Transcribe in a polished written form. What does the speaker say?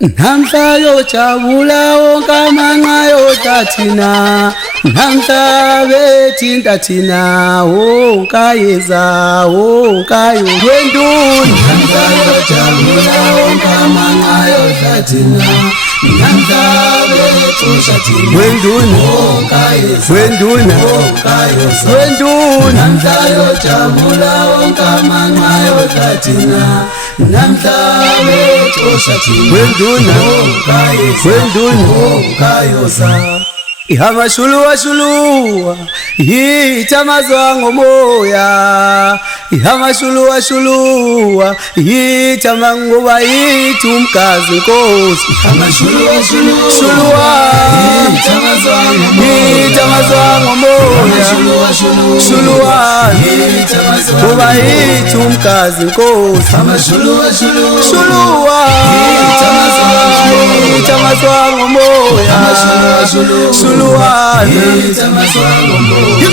Namhla yojabula wonke amanqa yotathina, namhla bethinta thina wonke ayeza wonke ayowenduna. Namhla yojabula wonke amanqa yotathina, namhla bethusha thina wenduna wonke ayeza wenduna wonke ayeza wenduna. Namhla yojabula wonke amanqa yotathina, namhla bethusha thina wenduna kayosa. Ihama shuluwa shuluwa yitamazwa ngomoya, ihama shuluwa shuluwa yitamanguba yitumkazi nkosi. Ihama shuluwa shuluwa yitamazwa ngomoya, shuluwa kuba yitumkazi nkosi. Ihama shuluwa yitamazwa ngomoya, shuluwa yitamazwa ngomoya.